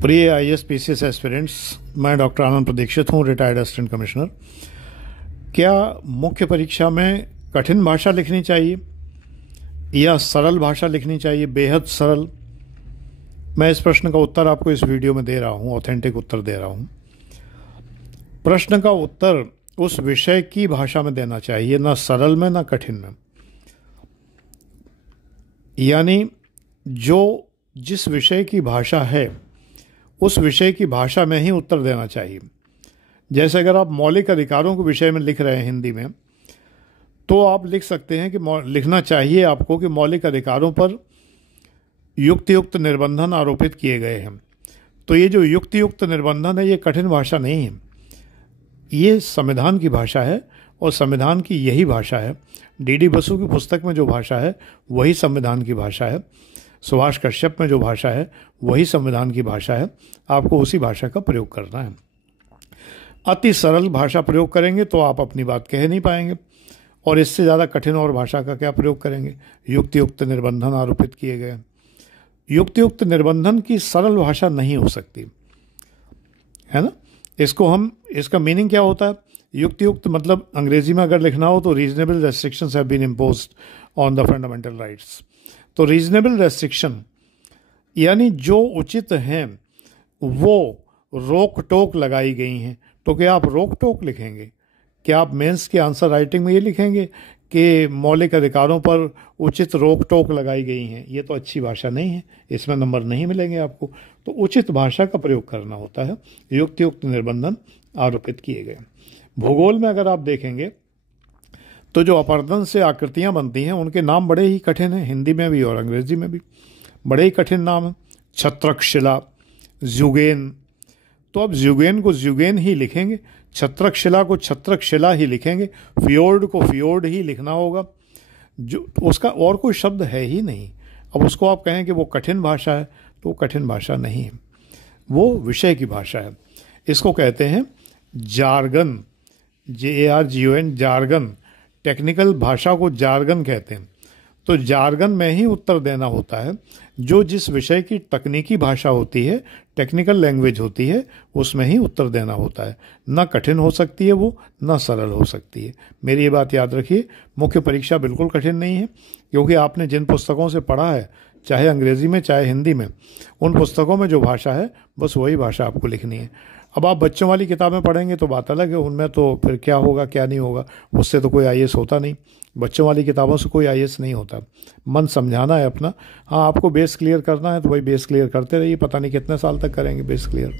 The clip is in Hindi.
प्रिय आईएएस पीसीएस एस्पिरेंट्स, मैं डॉक्टर आनंद प्रदीक्षित हूँ, रिटायर्ड असिस्टेंट कमिश्नर। क्या मुख्य परीक्षा में कठिन भाषा लिखनी चाहिए या सरल भाषा लिखनी चाहिए, बेहद सरल? मैं इस प्रश्न का उत्तर आपको इस वीडियो में दे रहा हूँ, ऑथेंटिक उत्तर दे रहा हूँ। प्रश्न का उत्तर उस विषय की भाषा में देना चाहिए, ना सरल में ना कठिन में। यानी जो जिस विषय की भाषा है उस विषय की भाषा में ही उत्तर देना चाहिए। जैसे अगर आप मौलिक अधिकारों के विषय में लिख रहे हैं हिंदी में, तो आप लिख सकते हैं कि लिखना चाहिए आपको कि मौलिक अधिकारों पर युक्तियुक्त निर्बंधन आरोपित किए गए हैं। तो ये जो युक्तियुक्त निर्बंधन है, ये कठिन भाषा नहीं है, ये संविधान की भाषा है और संविधान की यही भाषा है। डी बसु की पुस्तक में जो भाषा है वही संविधान की भाषा है, सुभाष कश्यप में जो भाषा है वही संविधान की भाषा है। आपको उसी भाषा का प्रयोग करना है। अति सरल भाषा प्रयोग करेंगे तो आप अपनी बात कह नहीं पाएंगे, और इससे ज़्यादा कठिन और भाषा का क्या प्रयोग करेंगे? युक्तियुक्त निर्बंधन आरोपित किए गए। युक्तियुक्त निर्बंधन की सरल भाषा नहीं हो सकती, है ना। इसका मीनिंग क्या होता है? युक्तियुक्त मतलब अंग्रेजी में अगर लिखना हो तो reasonable restrictions have been imposed on the fundamental rights. तो रीजनेबल रेस्ट्रिक्शन यानी जो उचित हैं वो रोक टोक लगाई गई हैं। तो क्या आप रोक टोक लिखेंगे? क्या आप मेंस के आंसर राइटिंग में ये लिखेंगे कि मौलिक अधिकारों पर उचित रोक टोक लगाई गई हैं? ये तो अच्छी भाषा नहीं है, इसमें नंबर नहीं मिलेंगे आपको। तो उचित भाषा का प्रयोग करना होता है। युक्तियुक्त निर्बंधन आरोपित किए गए। भूगोल में अगर आप देखेंगे तो जो अपरदन से आकृतियां बनती हैं उनके नाम बड़े ही कठिन हैं, हिंदी में भी और अंग्रेजी में भी बड़े ही कठिन नाम हैं। छत्रकशिला, ज्युगेन। तो अब ज्युगेन को ज्युगेन ही लिखेंगे, छत्रकशिला को छत्रकशिला ही लिखेंगे, फियोर्ड को फियोर्ड ही लिखना होगा। जो उसका और कोई शब्द है ही नहीं। अब उसको आप कहें कि वो कठिन भाषा है, तो वो कठिन भाषा नहीं है, वो विषय की भाषा है। इसको कहते हैं जार्गन, JARGON, जार्गन। टेक्निकल भाषा को जार्गन कहते हैं। तो जार्गन में ही उत्तर देना होता है। जो जिस विषय की तकनीकी भाषा होती है, टेक्निकल लैंग्वेज होती है, उसमें ही उत्तर देना होता है। ना कठिन हो सकती है वो, ना सरल हो सकती है। मेरी ये बात याद रखिए, मुख्य परीक्षा बिल्कुल कठिन नहीं है, क्योंकि आपने जिन पुस्तकों से पढ़ा है, चाहे अंग्रेजी में चाहे हिंदी में, उन पुस्तकों में जो भाषा है बस वही भाषा आपको लिखनी है। अब आप बच्चों वाली किताबें पढ़ेंगे तो बात अलग है, उनमें तो फिर क्या होगा क्या नहीं होगा, उससे तो कोई आईएएस होता नहीं। बच्चों वाली किताबों से कोई आईएएस नहीं होता। मन समझाना है अपना। हाँ, आपको बेस क्लियर करना है तो वही बेस क्लियर करते रहिए, पता नहीं कितने साल तक करेंगे बेस क्लियर।